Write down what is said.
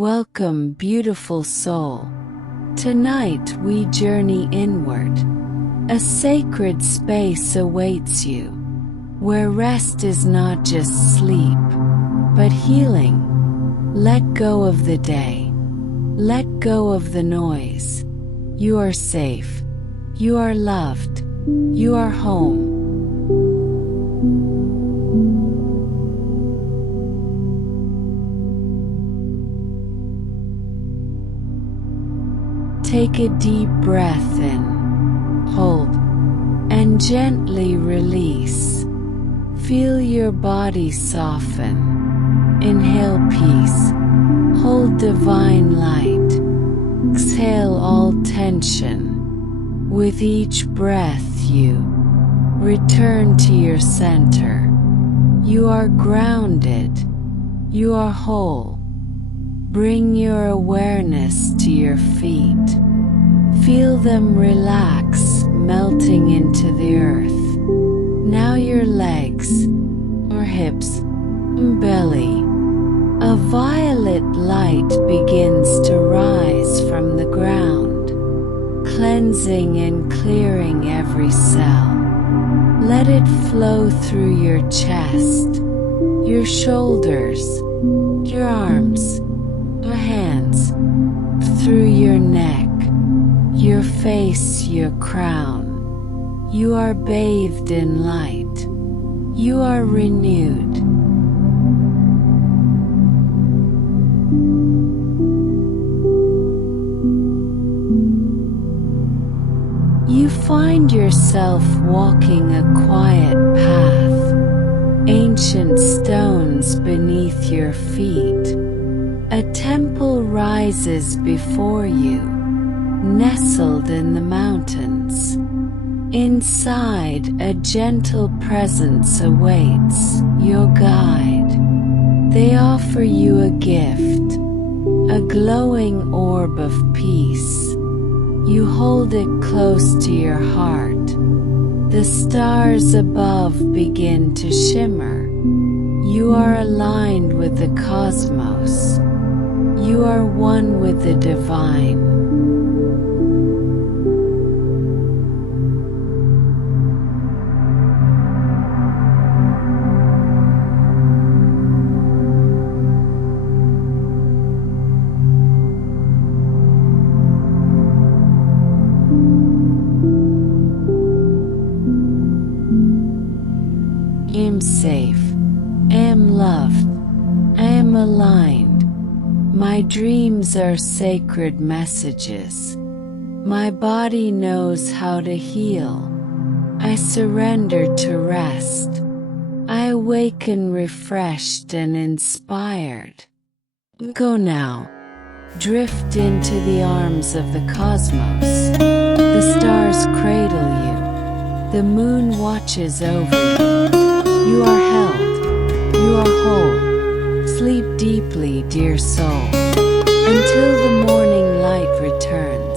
Welcome, beautiful soul. Tonight we journey inward. A sacred space awaits you, where rest is not just sleep, but healing. Let go of the day. Let go of the noise. You are safe. You are loved. You are home. Take a deep breath in, hold, and gently release. Feel your body soften. Inhale peace, hold divine light. Exhale all tension. With each breath you return to your center. You are grounded. You are whole. Bring your awareness to your feet. Feel them relax, melting into the earth. Now your legs, or hips, and belly. A violet light begins to rise from the ground, cleansing and clearing every cell. Let it flow through your chest, your shoulders, your arms, your hands, through your neck, your face, your crown. You are bathed in light. You are renewed. You find yourself walking a quiet path, ancient stones beneath your feet. A temple rises before you, nestled in the mountains. Inside, a gentle presence awaits, your guide. They offer you a gift, a glowing orb of peace. You hold it close to your heart. The stars above begin to shimmer. You are aligned with the cosmos. You are one with the divine. I am safe. I am loved. I am aligned. My dreams are sacred messages. My body knows how to heal. I surrender to rest. I awaken refreshed and inspired. Go now. Drift into the arms of the cosmos. The stars cradle you. The moon watches over you. You are held. You are whole. Sleep deeply, dear soul, until the morning light returns.